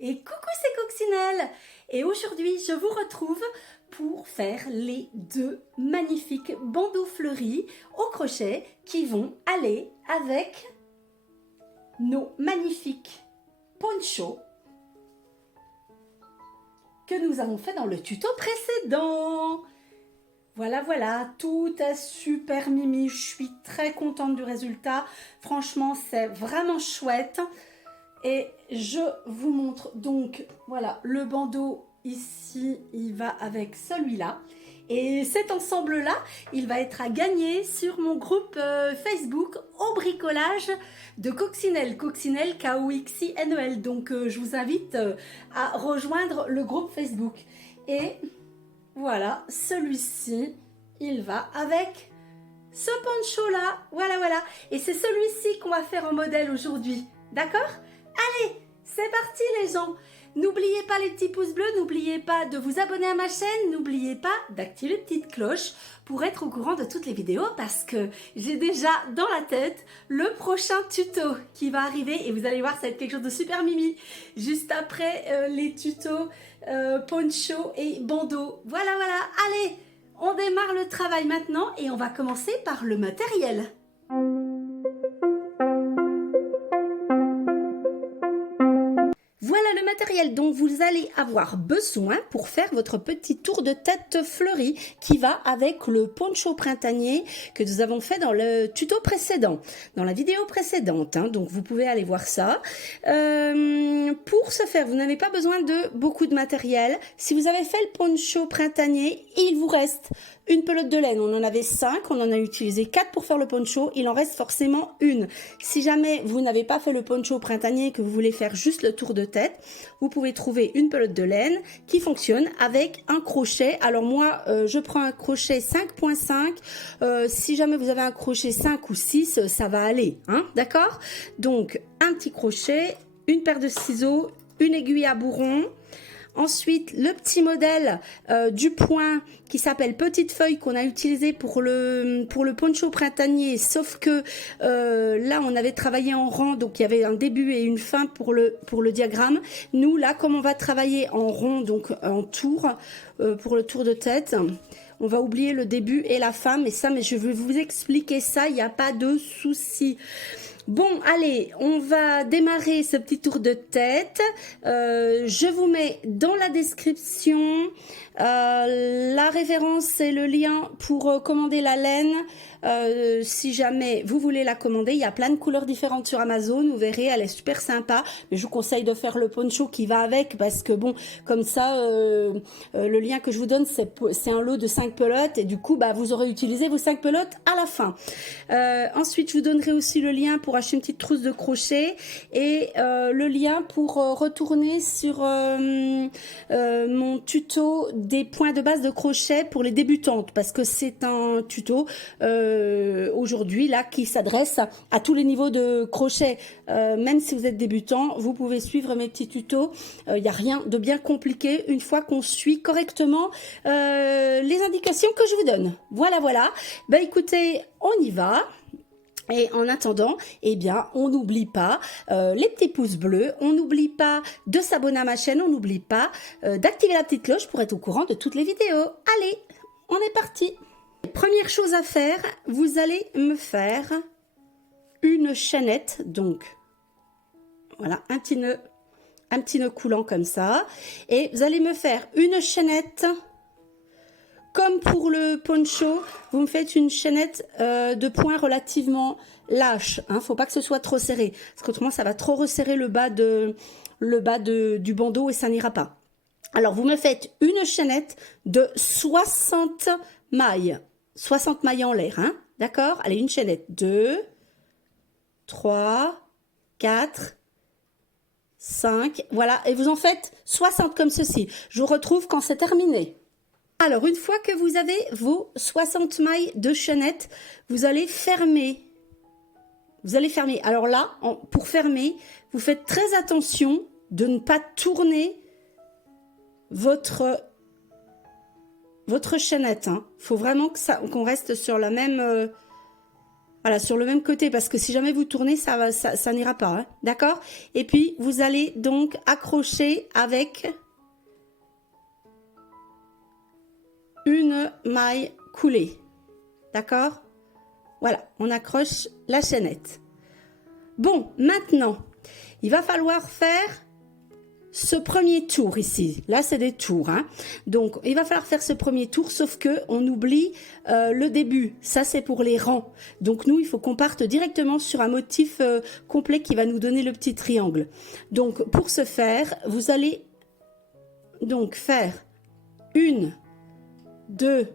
Et coucou, c'est Coccinelle. Et aujourd'hui, je vous retrouve pour faire les deux magnifiques bandeaux fleuris au crochet qui vont aller avec nos magnifiques ponchos que nous avons fait dans le tuto précédent. Voilà, voilà, tout est super mimi. Je suis très contente du résultat. Franchement, c'est vraiment chouette. Et je vous montre donc, voilà, le bandeau ici, il va avec celui-là. Et cet ensemble-là, il va être à gagner sur mon groupe Facebook au bricolage de Coccinelle. Coccinelle, K-O-X-I-N-E-L. Donc, je vous invite à rejoindre le groupe Facebook. Et voilà, celui-ci, il va avec ce poncho-là. Voilà, voilà. Et c'est celui-ci qu'on va faire en modèle aujourd'hui. D'accord ? Allez, c'est parti les gens. N'oubliez pas les petits pouces bleus, n'oubliez pas de vous abonner à ma chaîne, n'oubliez pas d'activer la petite cloche pour être au courant de toutes les vidéos parce que j'ai déjà dans la tête le prochain tuto qui va arriver et vous allez voir, ça va être quelque chose de super mimi. Juste après les tutos poncho et bandeau. Voilà, voilà, allez, on démarre le travail maintenant et on va commencer par le matériel. Voilà le matériel dont vous allez avoir besoin pour faire votre petit tour de tête fleuri qui va avec le poncho printanier que nous avons fait dans le tuto précédent, dans la vidéo précédente. Donc vous pouvez aller voir ça. Pour ce faire, vous n'avez pas besoin de beaucoup de matériel. Si vous avez fait le poncho printanier, il vous reste une pelote de laine. On en avait 5, on en a utilisé 4 pour faire le poncho. Il en reste forcément une. Si jamais vous n'avez pas fait le poncho printanier et que vous voulez faire juste le tour de tête, vous pouvez trouver une pelote de laine qui fonctionne avec un crochet. Alors moi, je prends un crochet 5.5. Si jamais vous avez un crochet 5 ou 6, ça va aller. Hein, d'accord ? Donc, un petit crochet, une paire de ciseaux, une aiguille à bourron. Ensuite, le petit modèle du point qui s'appelle Petite Feuille qu'on a utilisé pour le poncho printanier, sauf que là, on avait travaillé en rang, donc il y avait un début et une fin pour le diagramme. Nous, là, comme on va travailler en rond, donc en tour, pour le tour de tête, on va oublier le début et la fin, mais je vais vous expliquer ça, il n'y a pas de souci. Bon, allez, on va démarrer ce petit tour de tête. Je vous mets dans la description la référence et le lien pour commander la laine. Si jamais vous voulez la commander, il y a plein de couleurs différentes sur Amazon, vous verrez, elle est super sympa, mais je vous conseille de faire le poncho qui va avec parce que bon, comme ça, le lien que je vous donne, c'est un lot de 5 pelotes et du coup, bah, vous aurez utilisé vos 5 pelotes à la fin. Ensuite, je vous donnerai aussi le lien pour acheter une petite trousse de crochet et le lien pour retourner sur mon tuto des points de base de crochet pour les débutantes parce que c'est un tuto aujourd'hui là qui s'adresse à tous les niveaux de crochet. Même si vous êtes débutant, vous pouvez suivre mes petits tutos. Il n'y a rien de bien compliqué une fois qu'on suit correctement les indications que je vous donne. Voilà, voilà. Ben écoutez, on y va. Et en attendant, eh bien, on n'oublie pas les petits pouces bleus, on n'oublie pas de s'abonner à ma chaîne, on n'oublie pas d'activer la petite cloche pour être au courant de toutes les vidéos. Allez, on est parti. Première chose à faire, vous allez me faire une chaînette, donc voilà, un petit nœud coulant comme ça, et vous allez me faire une chaînette. Comme pour le poncho, vous me faites une chaînette de points relativement lâche. Hein, faut pas que ce soit trop serré, parce qu'autrement ça va trop resserrer le bas du bandeau et ça n'ira pas. Alors vous me faites une chaînette de 60 mailles. 60 mailles en l'air, hein, d'accord? Allez, une chaînette. 2, 3, 4, 5, voilà. Et vous en faites 60 comme ceci. Je vous retrouve quand c'est terminé. Alors, une fois que vous avez vos 60 mailles de chaînette, vous allez fermer. Vous allez fermer. Alors là, pour fermer, vous faites très attention de ne pas tourner votre chaînette. Hein. Faut vraiment qu'on reste sur la même... Voilà, sur le même côté, parce que si jamais vous tournez, ça n'ira pas, hein, d'accord? Et puis, vous allez donc accrocher avec une maille coulée, d'accord? Voilà, on accroche la chaînette. Bon, maintenant, il va falloir faire ce premier tour ici. Là, c'est des tours, hein. Donc, il va falloir faire ce premier tour, sauf que on oublie le début. Ça, c'est pour les rangs. Donc, nous, il faut qu'on parte directement sur un motif complet qui va nous donner le petit triangle. Donc, pour ce faire, vous allez donc faire 1, 2,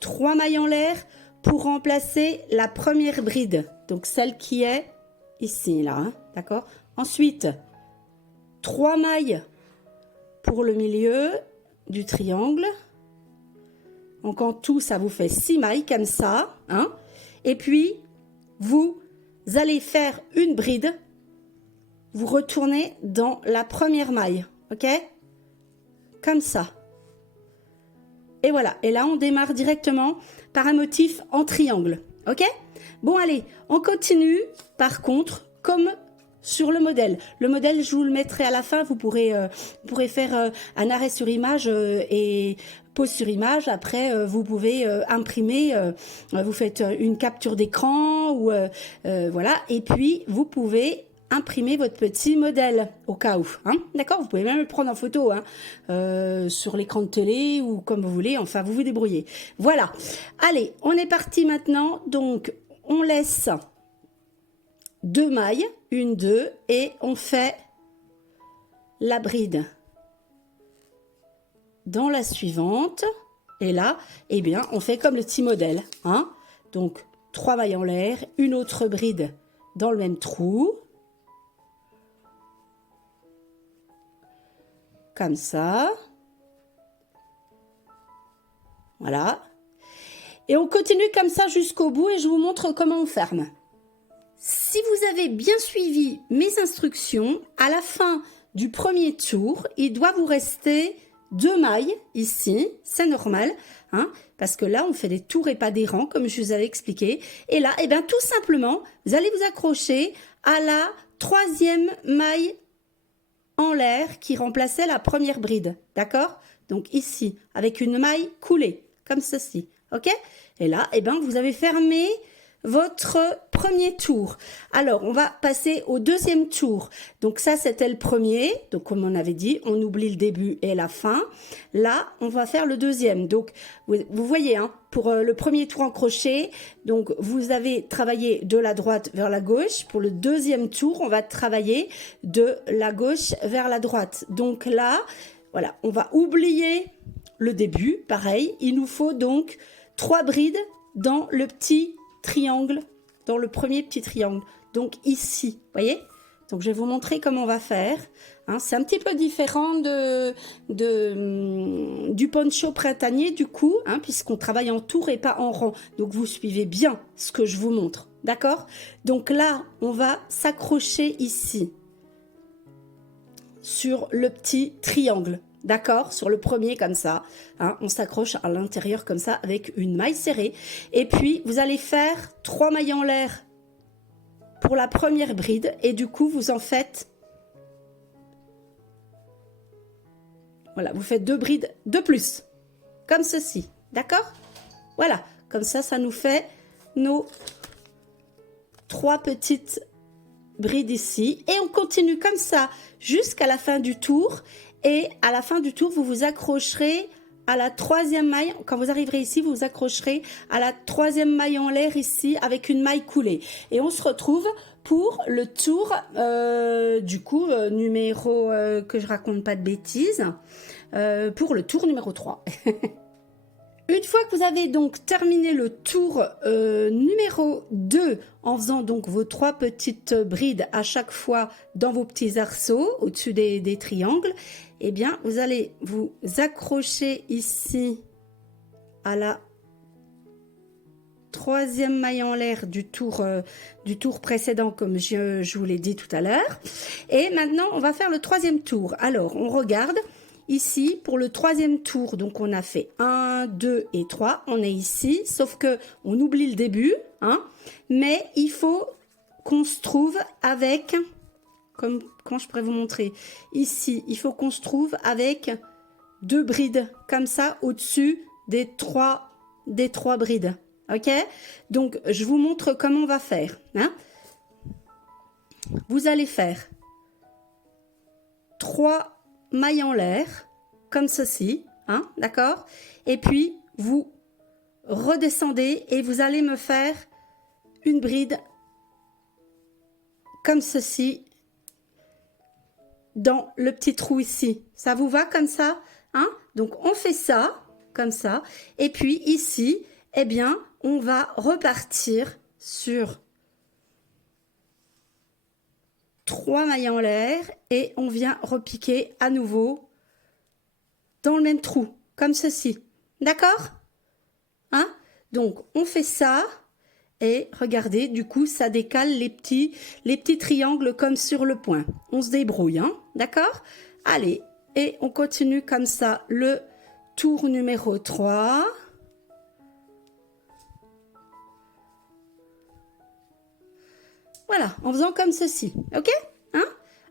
3 mailles en l'air pour remplacer la première bride. Donc, celle qui est ici, là, hein, d'accord? Ensuite, 3 mailles pour le milieu du triangle. Donc en tout, ça vous fait 6 mailles comme ça, hein. Et puis, vous allez faire une bride. Vous retournez dans la première maille, ok? Comme ça. Et voilà. Et là, on démarre directement par un motif en triangle, ok? Bon, allez, on continue. Par contre, comme sur le modèle. Le modèle, je vous le mettrai à la fin. Vous pourrez faire un arrêt sur image et pause sur image. Après, vous pouvez imprimer. Vous faites une capture d'écran ou voilà. Et puis, vous pouvez imprimer votre petit modèle au cas où. Hein, d'accord? Vous pouvez même le prendre en photo sur l'écran de télé ou comme vous voulez. Enfin, vous vous débrouillez. Voilà. Allez, on est parti maintenant. Donc, on laisse 2 mailles, 1, 2, et on fait la bride dans la suivante. Et là, eh bien, on fait comme le petit modèle, hein. Donc, 3 mailles en l'air, une autre bride dans le même trou. Comme ça. Voilà. Et on continue comme ça jusqu'au bout et je vous montre comment on ferme. Si vous avez bien suivi mes instructions, à la fin du premier tour, il doit vous rester 2 mailles ici, c'est normal, hein, parce que là on fait des tours et pas des rangs comme je vous avais expliqué. Et là, eh bien tout simplement, vous allez vous accrocher à la 3e maille en l'air qui remplaçait la première bride, d'accord? Donc ici, avec une maille coulée, comme ceci, ok? Et là, eh bien vous avez fermé votre premier tour. Alors, on va passer au deuxième tour. Donc ça, c'était le premier. Donc, comme on avait dit, on oublie le début et la fin. Là, on va faire le deuxième. Donc, vous voyez, hein, pour le premier tour en crochet, donc vous avez travaillé de la droite vers la gauche. Pour le deuxième tour, on va travailler de la gauche vers la droite. Donc là, voilà, on va oublier le début. Pareil, il nous faut donc 3 brides dans le petit triangle, dans le premier petit triangle, donc ici, voyez. Donc je vais vous montrer comment on va faire, hein. C'est un petit peu différent du poncho printanier du coup, hein, puisqu'on travaille en tour et pas en rang, donc vous suivez bien ce que je vous montre, d'accord? Donc là on va s'accrocher ici sur le petit triangle. D'accord, sur le premier comme ça, hein, on s'accroche à l'intérieur comme ça avec une maille serrée. Et puis, vous allez faire 3 mailles en l'air pour la première bride. Et du coup, vous en faites... Voilà, vous faites 2 brides de plus. Comme ceci, d'accord? Voilà, comme ça, ça nous fait nos 3 petites brides ici. Et on continue comme ça jusqu'à la fin du tour. Et à la fin du tour, vous vous accrocherez à la 3e maille. Quand vous arriverez ici, vous vous accrocherez à la 3e maille en l'air ici avec une maille coulée. Et on se retrouve pour le tour, du coup, numéro, que je raconte pas de bêtises, pour le tour numéro 3. Une fois que vous avez donc terminé le tour numéro 2 en faisant donc vos 3 petites brides à chaque fois dans vos petits arceaux au-dessus des triangles, eh bien vous allez vous accrocher ici à la 3e maille en l'air du tour précédent comme je vous l'ai dit tout à l'heure. Et maintenant on va faire le 3e tour. Alors on regarde. ici pour le troisième tour. Donc on a fait 1, 2 et 3. On est ici, sauf que on oublie le début, hein. Mais il faut qu'on se trouve avec, comme quand je pourrais vous montrer, ici, il faut qu'on se trouve avec 2 brides, comme ça, au-dessus des trois brides. Ok? Donc, je vous montre comment on va faire. Hein? Vous allez faire 3 mailles en l'air, comme ceci. Hein? D'accord? Et puis, vous redescendez et vous allez me faire une bride comme ceci dans le petit trou ici. Ça vous va comme ça? Hein? Donc, on fait ça, comme ça. Et puis, ici, eh bien, on va repartir sur 3 mailles en l'air et on vient repiquer à nouveau dans le même trou, comme ceci. D'accord? Hein? Donc, on fait ça et regardez, du coup, ça décale les petits triangles comme sur le point. On se débrouille, hein? D'accord? Allez, et on continue comme ça le tour numéro 3. Voilà, en faisant comme ceci, ok? Hein?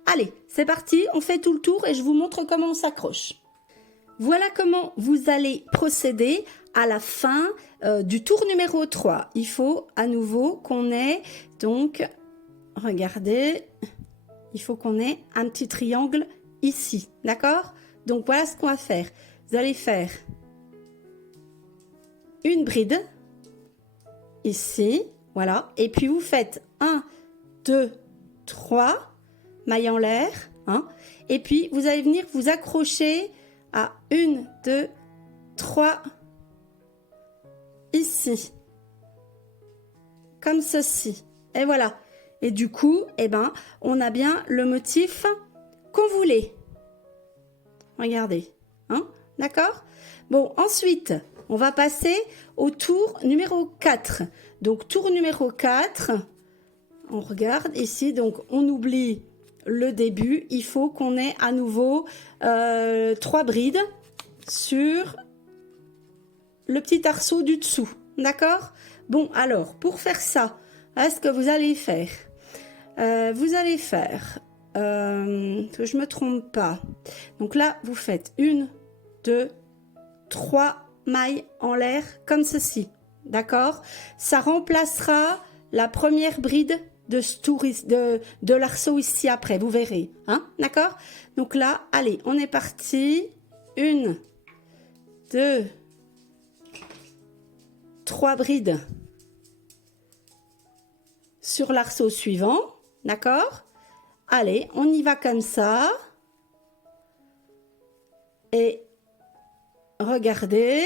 Allez, c'est parti, on fait tout le tour et je vous montre comment on s'accroche. Voilà comment vous allez procéder à la fin du tour numéro 3. Il faut à nouveau qu'on ait, donc, regardez, il faut qu'on ait un petit triangle ici, d'accord? Donc, voilà ce qu'on va faire. Vous allez faire une bride, ici, voilà, et puis vous faites 1, 2, 3 mailles en l'air, hein, et puis vous allez venir vous accrocher à 1, 2, 3 ici, comme ceci, et voilà. Et du coup, eh ben, on a bien le motif qu'on voulait. Regardez, hein, d'accord? Bon, ensuite, on va passer au tour numéro 4. Donc, tour numéro 4, on regarde ici, donc on oublie le début. Il faut qu'on ait à nouveau 3 brides sur le petit arceau du dessous, d'accord? Bon, alors, pour faire ça, ce que vous allez faire, que je me trompe pas. Donc là, vous faites 1, 2, 3 mailles en l'air comme ceci, d'accord? Ça remplacera la première bride de ce tour de l'arceau ici après, vous verrez, hein, d'accord? Donc là, allez, on est parti. 1, 2, 3 brides sur l'arceau suivant, d'accord? Allez, on y va comme ça. Et regardez,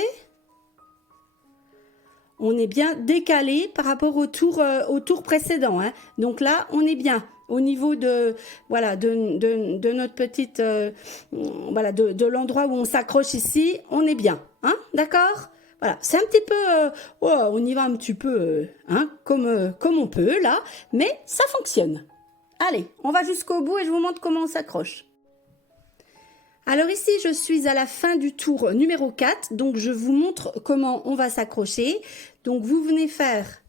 on est bien décalé par rapport au tour précédent, hein. Donc là, on est bien au niveau de, voilà, de notre petite, voilà, de l'endroit où on s'accroche ici, on est bien, hein, d'accord? Voilà, c'est un petit peu, on y va un petit peu, hein, comme on peut là, mais ça fonctionne. Allez, on va jusqu'au bout et je vous montre comment on s'accroche. Alors ici, je suis à la fin du tour numéro 4, donc je vous montre comment on va s'accrocher. Donc vous venez faire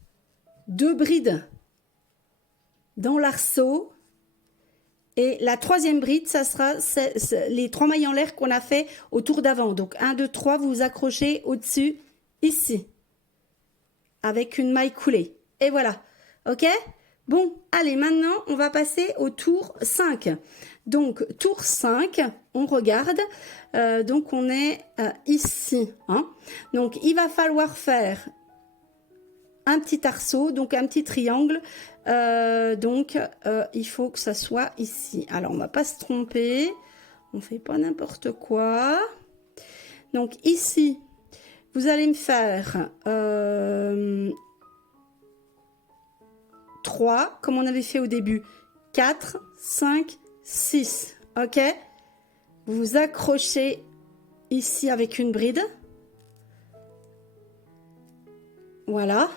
2 brides dans l'arceau et la troisième bride, ça sera les 3 mailles en l'air qu'on a fait au tour d'avant. Donc 1, 2, 3, vous vous accrochez au-dessus, ici, avec une maille coulée. Et voilà, ok? Bon, allez, maintenant, on va passer au tour 5. Donc, tour 5, on regarde. Donc, on est ici. Hein. Donc, il va falloir faire un petit arceau, donc un petit triangle. Il faut que ça soit ici. Alors, on ne va pas se tromper. On ne fait pas n'importe quoi. Donc, ici, vous allez me faire 3, comme on avait fait au début, 4, 5, 6, ok? Vous vous accrochez ici avec une bride. Voilà.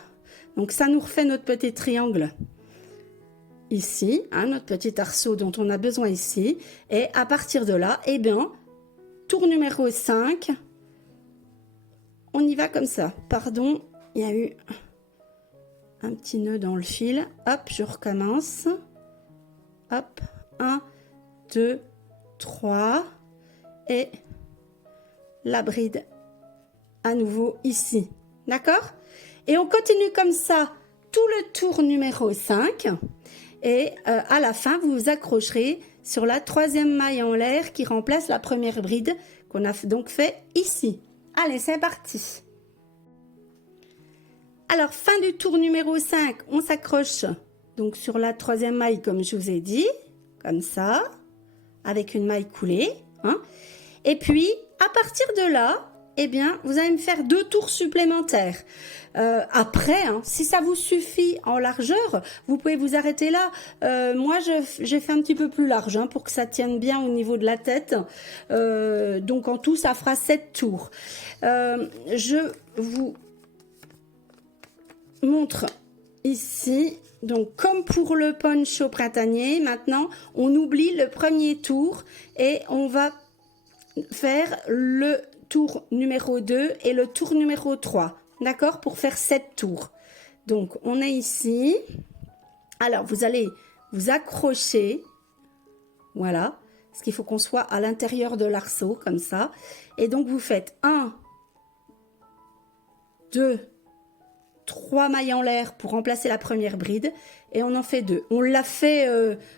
Donc, ça nous refait notre petit triangle ici, hein, notre petit arceau dont on a besoin ici. Et à partir de là, eh bien, tour numéro 5, on y va comme ça. Pardon, il y a eu un petit nœud dans le fil. Hop, je recommence. Hop, 1, 2, 3. Et la bride à nouveau ici. D'accord? Et on continue comme ça tout le tour numéro 5. Et à la fin, vous vous accrocherez sur la troisième maille en l'air qui remplace la première bride qu'on a donc fait ici. Allez, c'est parti. Alors, fin du tour numéro 5, on s'accroche donc sur la troisième maille comme je vous ai dit, comme ça, avec une maille coulée. Hein. Et puis, à partir de là, eh bien, vous allez me faire 2 tours supplémentaires. Après, hein, si ça vous suffit en largeur, vous pouvez vous arrêter là. Moi, j'ai fait un petit peu plus large hein, pour que ça tienne bien au niveau de la tête. Donc, en tout, ça fera 7 tours. Je vous montre ici. Donc, comme pour le poncho printanier, maintenant, on oublie le premier tour et on va faire le tour numéro 2 et le tour numéro 3. D'accord? Pour faire 7 tours. Donc, on est ici. Alors, vous allez vous accrocher. Voilà. Parce qu'il faut qu'on soit à l'intérieur de l'arceau, comme ça. Et donc, vous faites 1, 2, 3 mailles en l'air pour remplacer la première bride. Et on en fait 2. On l'a fait...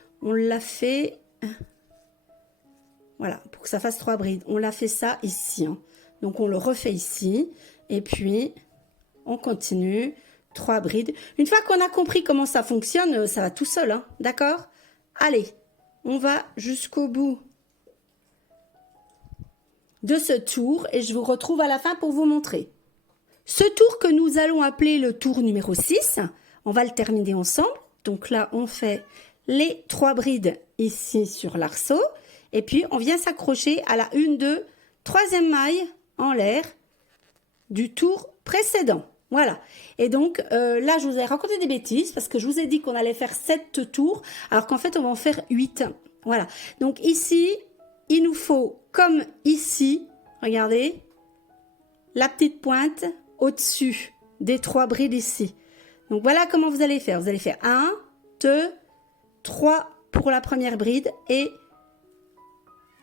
Voilà, pour que ça fasse 3 brides. On l'a fait ça ici. Hein. Donc, on le refait ici. Et puis, on continue. 3 brides. Une fois qu'on a compris comment ça fonctionne, ça va tout seul. Hein. D'accord? Allez, on va jusqu'au bout de ce tour. Et je vous retrouve à la fin pour vous montrer. Ce tour que nous allons appeler le tour numéro 6, on va le terminer ensemble. Donc là, on fait les 3 brides ici sur l'arceau. Et puis, on vient s'accrocher à la 1, 2, 3e maille en l'air du tour précédent. Voilà. Et donc, là, je vous ai raconté des bêtises parce que je vous ai dit qu'on allait faire 7 tours, alors qu'en fait, on va en faire 8. Voilà. Donc, ici, il nous faut, comme ici, regardez, la petite pointe au-dessus des 3 brides ici. Donc, voilà comment vous allez faire. Vous allez faire 1, 2, 3 pour la première bride et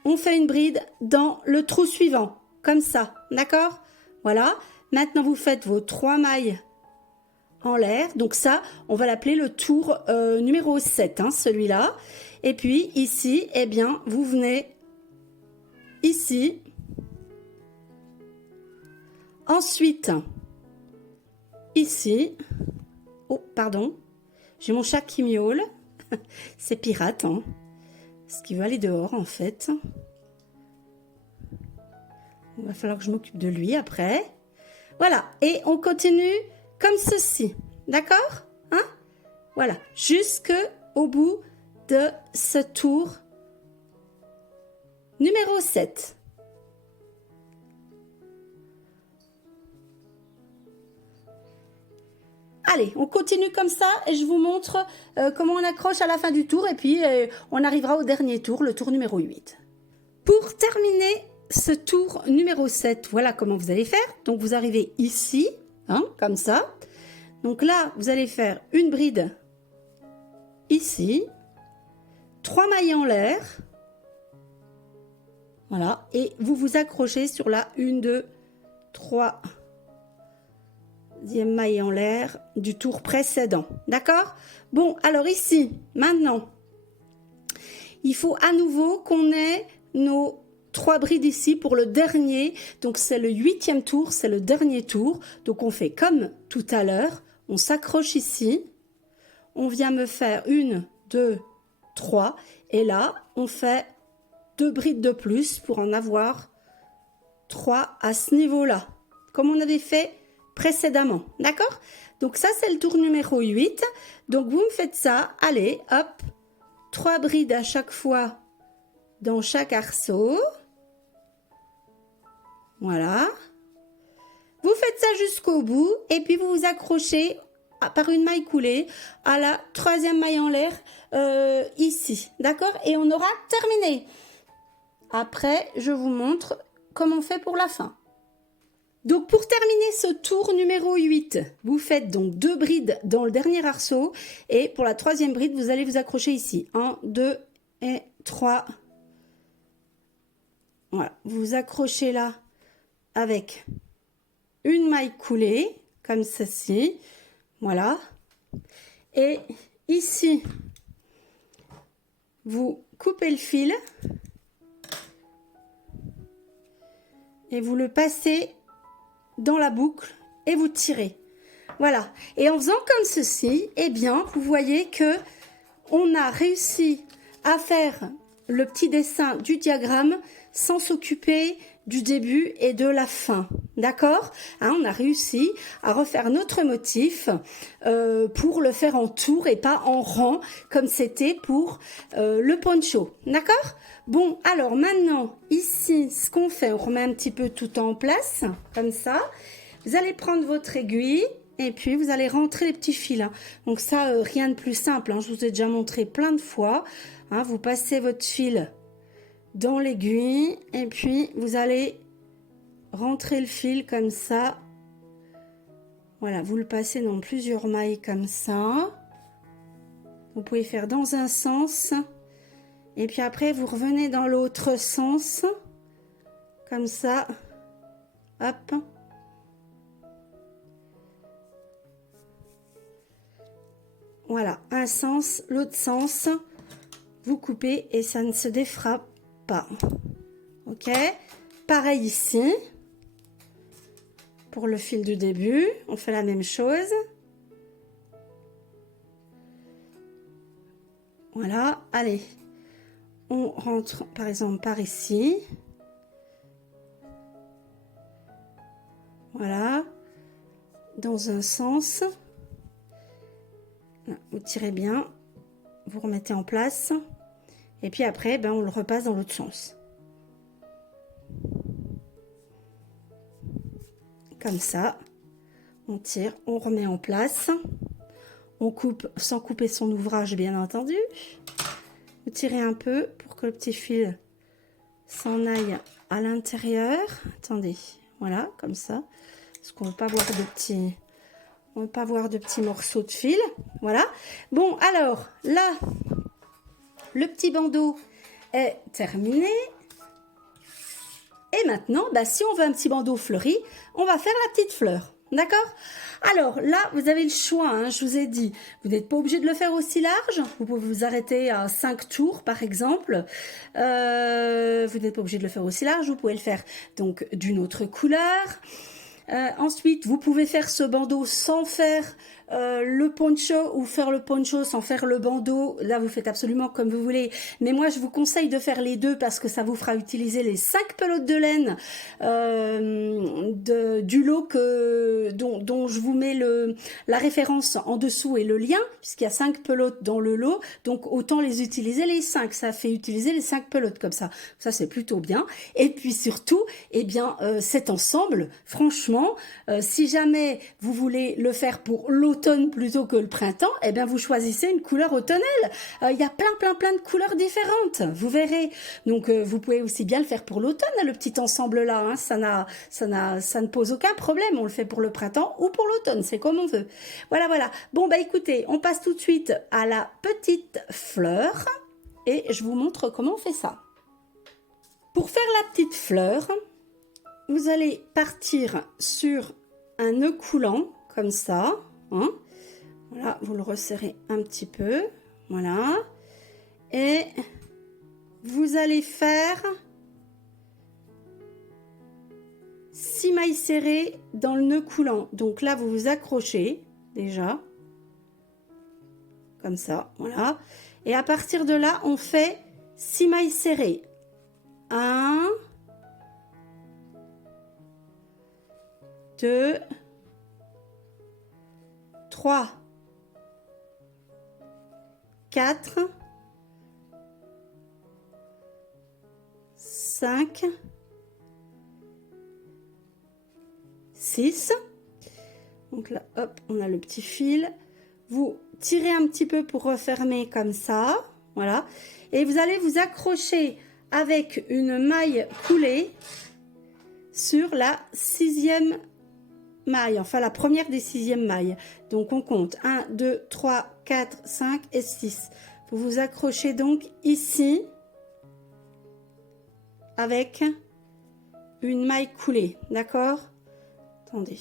on fait une bride dans le trou suivant, comme ça, d'accord? Voilà, maintenant vous faites vos 3 mailles en l'air, donc ça, on va l'appeler le tour numéro 7, hein, celui-là. Et puis ici, eh bien, vous venez ici. Ensuite, ici, oh, pardon, j'ai mon chat qui miaule, c'est pirate, hein. Parce qu'il veut aller dehors, en fait. Il va falloir que je m'occupe de lui après. Voilà. Et on continue comme ceci. D'accord? Hein? Voilà. Jusqu'au bout de ce tour numéro 7. Allez, on continue comme ça et je vous montre comment on accroche à la fin du tour et puis on arrivera au dernier tour, le tour numéro 8. Pour terminer ce tour numéro 7, voilà comment vous allez faire. Donc vous arrivez ici, hein, comme ça. Donc là, vous allez faire une bride ici, 3 mailles en l'air. Voilà, et vous vous accrochez sur la 1, 2, 3 maille en l'air du tour précédent. D'accord? Bon, alors ici, maintenant, il faut à nouveau qu'on ait nos 3 brides ici pour le dernier. Donc, c'est le 8e tour, c'est le dernier tour. Donc, on fait comme tout à l'heure. On s'accroche ici. On vient me faire 1, 2, 3. Et là, on fait 2 brides de plus pour en avoir 3 à ce niveau-là. Comme on avait fait précédemment, d'accord? Donc ça, c'est le tour numéro 8. Donc, vous me faites ça. Allez, hop, 3 brides à chaque fois dans chaque arceau. Voilà. Vous faites ça jusqu'au bout et puis vous vous accrochez par une maille coulée à la 3e maille en l'air ici, d'accord? Et on aura terminé. Après, je vous montre comme on fait pour la fin. Donc pour terminer ce tour numéro 8, vous faites donc 2 brides dans le dernier arceau et pour la troisième bride, vous allez vous accrocher ici. 1, 2 et 3. Voilà, vous vous accrochez là avec une maille coulée, comme ceci. Voilà. Et ici, vous coupez le fil et vous le passez dans la boucle et vous tirez. Voilà. Et en faisant comme ceci, eh bien, vous voyez que on a réussi à faire le petit dessin du diagramme sans s'occuper du début et de la fin. D'accord, hein, on a réussi à refaire notre motif pour le faire en tour et pas en rang comme c'était pour le poncho. D'accord. Bon, alors maintenant, ici, ce qu'on fait, on remet un petit peu tout en place, comme ça. Vous allez prendre votre aiguille et puis vous allez rentrer les petits fils. Hein. Donc ça, rien de plus simple, hein, je vous ai déjà montré plein de fois. Hein, vous passez votre fil dans l'aiguille et puis vous allez rentrer le fil comme ça. Voilà, vous le passez dans plusieurs mailles comme ça. Vous pouvez faire dans un sens. Et puis après, vous revenez dans l'autre sens, comme ça, hop. Voilà, un sens, l'autre sens, vous coupez et ça ne se défera pas. Ok, pareil ici, pour le fil du début, on fait la même chose. Voilà, allez. On rentre par exemple par ici. Voilà. Dans un sens. Vous tirez bien. Vous remettez en place. Et puis après, ben, on le repasse dans l'autre sens. Comme ça. On tire, on remet en place. On coupe sans couper son ouvrage, bien entendu. Vous tirez un peu pour que le petit fil s'en aille à l'intérieur. Attendez, voilà, comme ça. Parce qu'on ne veut pas voir de petits, on veut pas voir de petits morceaux de fil. Voilà. Bon, alors, là, le petit bandeau est terminé. Et maintenant, bah, si on veut un petit bandeau fleuri, on va faire la petite fleur. D'accord? Alors là, vous avez le choix, hein, je vous ai dit, vous n'êtes pas obligé de le faire aussi large, vous pouvez vous arrêter à 5 tours par exemple, vous n'êtes pas obligé de le faire aussi large, vous pouvez le faire donc d'une autre couleur. Ensuite, vous pouvez faire ce bandeau sans faire le poncho ou faire le poncho sans faire le bandeau. Là, vous faites absolument comme vous voulez. Mais moi, je vous conseille de faire les deux parce que ça vous fera utiliser les 5 pelotes de laine du lot dont je vous mets la référence en dessous et le lien, puisqu'il y a 5 pelotes dans le lot. Donc, autant les utiliser les 5. Ça fait utiliser les 5 pelotes comme ça. Ça, c'est plutôt bien. Et puis surtout, eh bien, cet ensemble, franchement, si jamais vous voulez le faire pour l'automne plutôt que le printemps, eh bien vous choisissez une couleur automnale. Il y a plein de couleurs différentes, vous verrez. Donc vous pouvez aussi bien le faire pour l'automne, le petit ensemble là, hein. Ça ne pose aucun problème. On le fait pour le printemps ou pour l'automne, c'est comme on veut. Voilà. Bon bah écoutez, on passe tout de suite à la petite fleur et je vous montre comment on fait ça. Pour faire la petite fleur, vous allez partir sur un nœud coulant, comme ça. Hein. Voilà, vous le resserrez un petit peu. Voilà. Et vous allez faire 6 mailles serrées dans le nœud coulant. Donc là, vous vous accrochez déjà. Comme ça, voilà. Et à partir de là, on fait 6 mailles serrées. 1... 2, 3, 4, 5, 6. Donc là, hop, on a le petit fil. Vous tirez un petit peu pour refermer comme ça. Voilà. Et vous allez vous accrocher avec une maille coulée sur la 6e maille, enfin la première des 6e mailles. Donc on compte 1, 2, 3, 4, 5 et 6. Vous vous accrochez donc ici avec une maille coulée, d'accord? Attendez,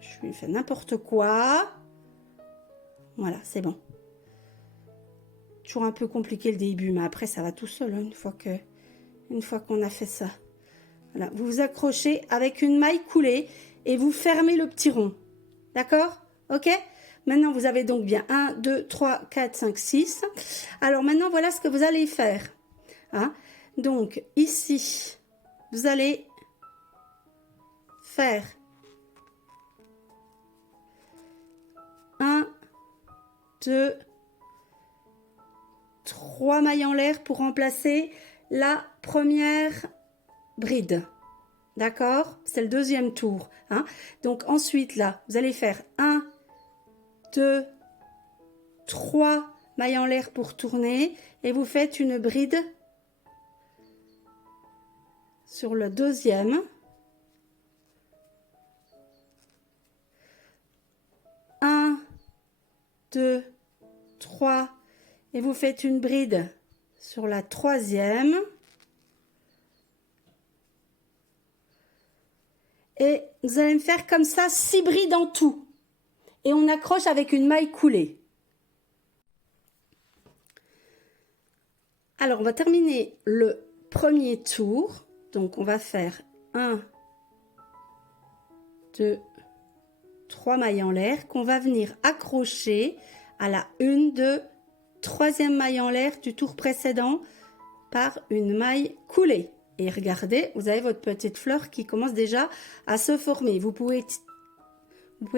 je lui fais n'importe quoi. Voilà, c'est bon. Toujours un peu compliqué le début, mais après ça va tout seul, hein, une fois qu'on a fait ça. Voilà, vous vous accrochez avec une maille coulée et vous fermez le petit rond. D'accord? Ok? Maintenant, vous avez donc bien 1, 2, 3, 4, 5, 6. Alors maintenant, voilà ce que vous allez faire. Hein? Donc, ici, vous allez faire 1, 2, 3 mailles en l'air pour remplacer la première bride. D'accord? C'est le deuxième tour. Hein? Donc ensuite, là, vous allez faire 1, 2, 3 mailles en l'air pour tourner et vous faites une bride sur le deuxième. 1, 2, 3 et vous faites une bride sur la troisième. Et vous allez me faire comme ça 6 brides en tout. Et on accroche avec une maille coulée. Alors, on va terminer le premier tour. Donc, on va faire 1, 2, 3 mailles en l'air qu'on va venir accrocher à la 1, 2, 3e maille en l'air du tour précédent par une maille coulée. Et regardez, vous avez votre petite fleur qui commence déjà à se former. Vous pouvez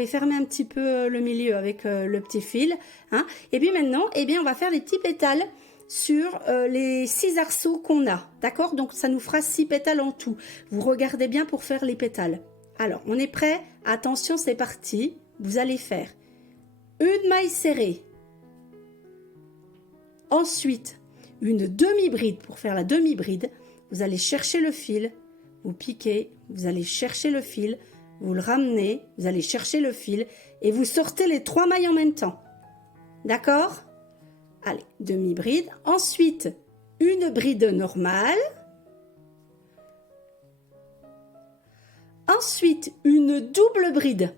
fermer un petit peu le milieu avec le petit fil. Hein. Et puis maintenant, eh bien, on va faire les petits pétales sur les 6 arceaux qu'on a. D'accord? Donc, ça nous fera 6 pétales en tout. Vous regardez bien pour faire les pétales. Alors, on est prêt? Attention, c'est parti. Vous allez faire une maille serrée. Ensuite, une demi-bride pour faire la demi-bride. Vous allez chercher le fil, vous piquez, vous allez chercher le fil, vous le ramenez, vous allez chercher le fil et vous sortez les 3 mailles en même temps. D'accord? Allez, demi-bride. Ensuite, une bride normale. Ensuite, une double bride.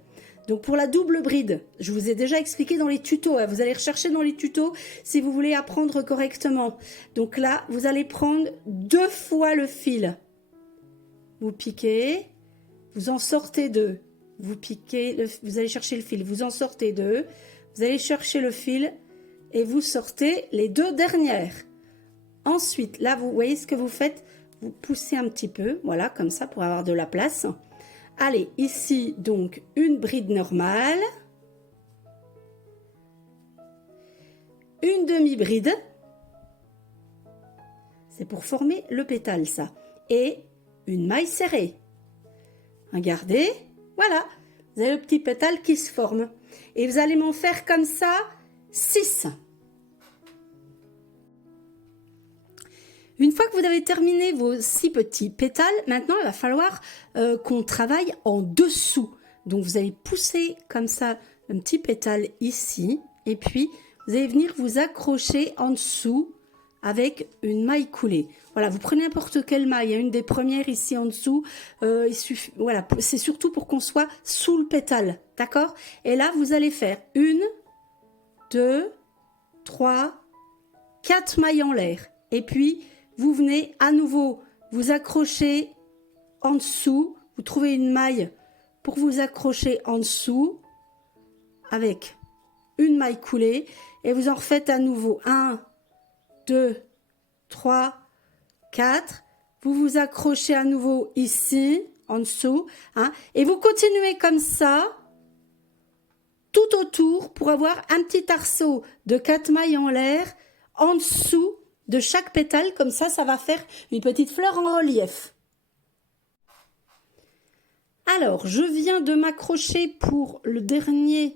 Donc pour la double bride, je vous ai déjà expliqué dans les tutos, hein, vous allez rechercher dans les tutos si vous voulez apprendre correctement. Donc là, vous allez prendre 2 fois le fil. Vous piquez, vous en sortez 2. Vous piquez, vous allez chercher le fil, vous en sortez 2. Vous allez chercher le fil et vous sortez les 2 dernières. Ensuite, là, vous voyez ce que vous faites, vous poussez un petit peu, voilà, comme ça pour avoir de la place. Allez, ici, donc, une bride normale, une demi-bride, c'est pour former le pétale, ça, et une maille serrée. Regardez, voilà, vous avez le petit pétale qui se forme. Et vous allez m'en faire comme ça 6. Une fois que vous avez terminé vos 6 petits pétales, maintenant il va falloir qu'on travaille en dessous. Donc vous allez pousser comme ça un petit pétale ici et puis vous allez venir vous accrocher en dessous avec une maille coulée. Voilà, vous prenez n'importe quelle maille, il y a une des premières ici en dessous. Il suffit, voilà, c'est surtout pour qu'on soit sous le pétale, d'accord? Et là vous allez faire 1, 2, 3, 4 mailles en l'air et puis vous venez à nouveau vous accrocher en dessous. Vous trouvez une maille pour vous accrocher en dessous avec une maille coulée. Et vous en refaites à nouveau 1, 2, 3, 4. Vous vous accrochez à nouveau ici, en dessous. Hein, et vous continuez comme ça, tout autour, pour avoir un petit arceau de 4 mailles en l'air en dessous de chaque pétale, comme ça, ça va faire une petite fleur en relief. Alors, je viens de m'accrocher pour le dernier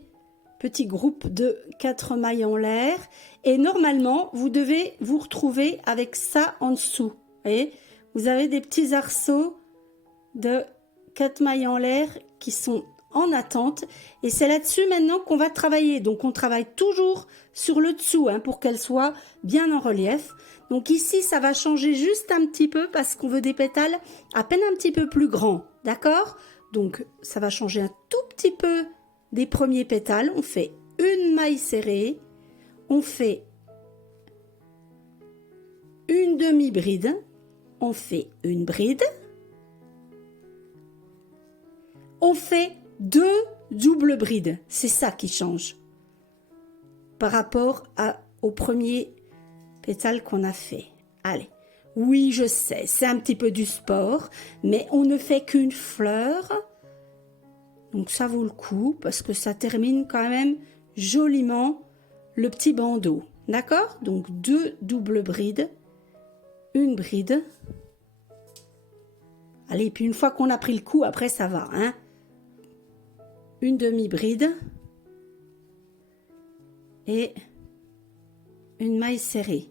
petit groupe de 4 mailles en l'air. Et normalement, vous devez vous retrouver avec ça en dessous. Vous voyez, vous avez des petits arceaux de 4 mailles en l'air qui sont en attente. Et c'est là-dessus maintenant qu'on va travailler. Donc, on travaille toujours sur le dessous hein, pour qu'elle soit bien en relief. Donc ici, ça va changer juste un petit peu parce qu'on veut des pétales à peine un petit peu plus grands. D'accord? Donc, ça va changer un tout petit peu des premiers pétales. On fait une maille serrée. On fait une demi-bride. On fait une bride. On fait 2 doubles brides. C'est ça qui change par rapport au premier pétale qu'on a fait. Allez. Oui, je sais, c'est un petit peu du sport, mais on ne fait qu'une fleur. Donc ça vaut le coup parce que ça termine quand même joliment le petit bandeau. D'accord? Donc 2 doubles brides. Une bride. Allez, puis une fois qu'on a pris le coup, après ça va, hein? Une demi-bride et une maille serrée.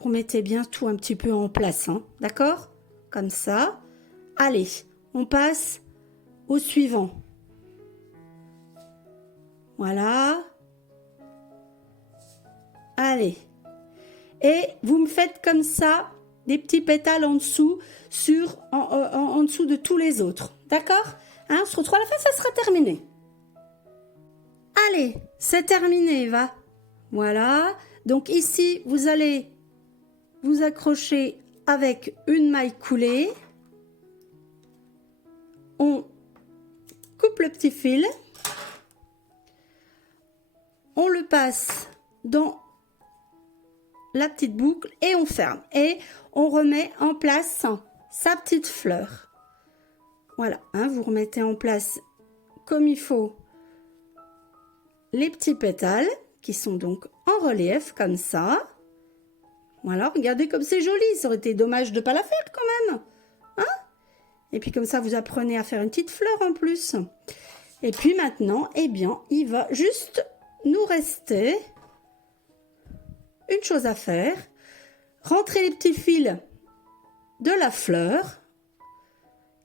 Vous mettez bien tout un petit peu en place, hein, d'accord? Comme ça. Allez, on passe au suivant. Voilà. Allez. Et vous me faites comme ça des petits pétales en dessous, en dessous de tous les autres, d'accord? Hein, on se retrouve à la fin, ça sera terminé. Allez, c'est terminé, va. Voilà. Donc ici, vous allez vous accrocher avec une maille coulée. On coupe le petit fil. On le passe dans la petite boucle et on ferme. Et on remet en place sa petite fleur. Voilà, hein, vous remettez en place comme il faut les petits pétales qui sont donc en relief comme ça. Voilà, regardez comme c'est joli. Ça aurait été dommage de ne pas la faire quand même. Hein? Et puis comme ça, vous apprenez à faire une petite fleur en plus. Et puis maintenant, eh bien, il va juste nous rester une chose à faire. Rentrer les petits fils de la fleur.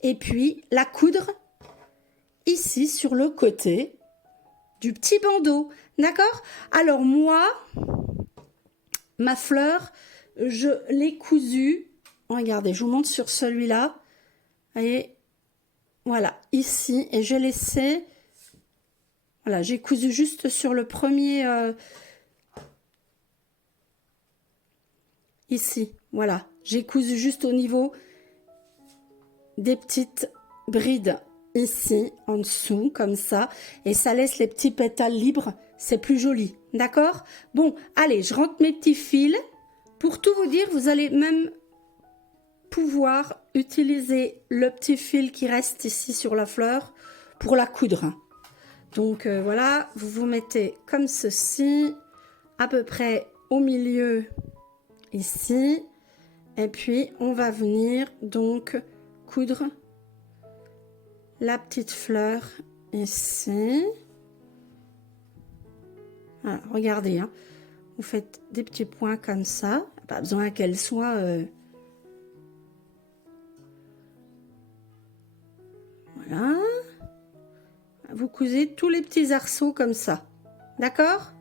Et puis la coudre ici sur le côté du petit bandeau. D'accord? Alors moi, ma fleur, je l'ai cousue. Regardez, je vous montre sur celui-là. Voyez, voilà, ici. Et j'ai laissé... Voilà, j'ai cousu juste sur le premier... ici, voilà. J'ai cousu juste au niveau des petites brides ici en dessous comme ça et ça laisse les petits pétales libres, c'est plus joli, d'accord? Bon, allez, je rentre mes petits fils. Pour tout vous dire, vous allez même pouvoir utiliser le petit fil qui reste ici sur la fleur pour la coudre. Donc voilà, vous vous mettez comme ceci, à peu près au milieu ici, et puis on va venir donc coudre la petite fleur ici. Voilà, regardez, hein. Vous faites des petits points comme ça. Pas besoin qu'elle soit... Voilà. Vous cousez tous les petits arceaux comme ça. D'accord?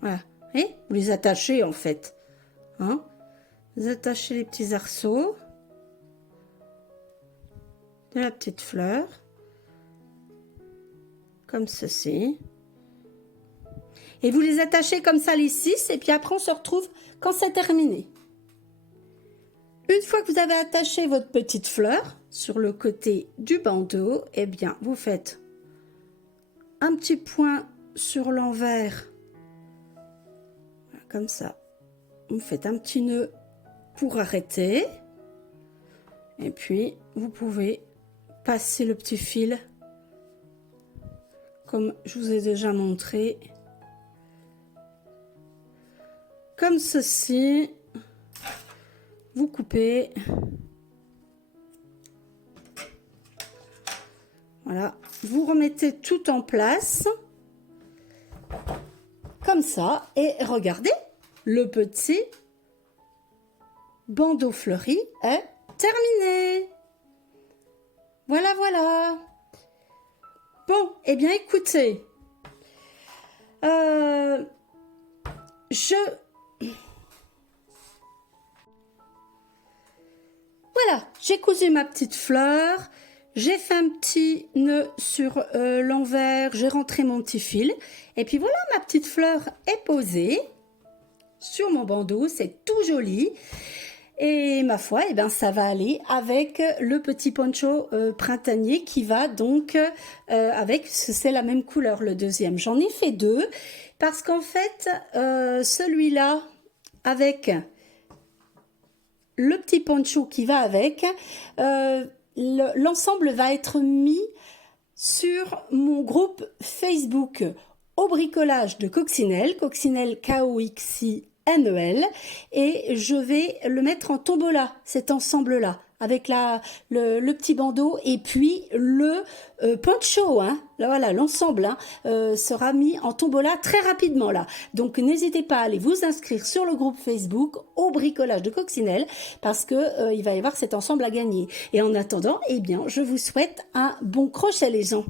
Voilà. Et vous les attachez en fait. Hein? Vous attachez les petits arceaux de la petite fleur. Comme ceci. Et vous les attachez comme ça les 6 et puis après on se retrouve quand c'est terminé. Une fois que vous avez attaché votre petite fleur sur le côté du bandeau, eh bien vous faites un petit point sur l'envers, comme ça. Vous faites un petit nœud pour arrêter. Et puis vous pouvez passer le petit fil comme je vous ai déjà montré. Comme ceci. Vous coupez. Voilà. Vous remettez tout en place. Comme ça. Et regardez, le petit bandeau fleuri est terminé. Voilà, voilà. Bon, eh bien écoutez, voilà, j'ai cousu ma petite fleur, j'ai fait un petit nœud sur l'envers, j'ai rentré mon petit fil, et puis voilà, ma petite fleur est posée sur mon bandeau, c'est tout joli. Et ma foi, eh ben, ça va aller avec le petit poncho printanier qui va donc avec, c'est la même couleur le deuxième. J'en ai fait deux parce qu'en fait, celui-là avec le petit poncho qui va avec, l'ensemble va être mis sur mon groupe Facebook au bricolage de Coccinelle, Coccinelle K-O-X-I-N-E-L, et je vais le mettre en tombola, cet ensemble-là, avec le petit bandeau et puis le poncho, hein. Voilà, l'ensemble sera mis en tombola très rapidement là. Donc n'hésitez pas à aller vous inscrire sur le groupe Facebook au bricolage de Coccinelle parce que il va y avoir cet ensemble à gagner. Et en attendant, eh bien, je vous souhaite un bon crochet les gens.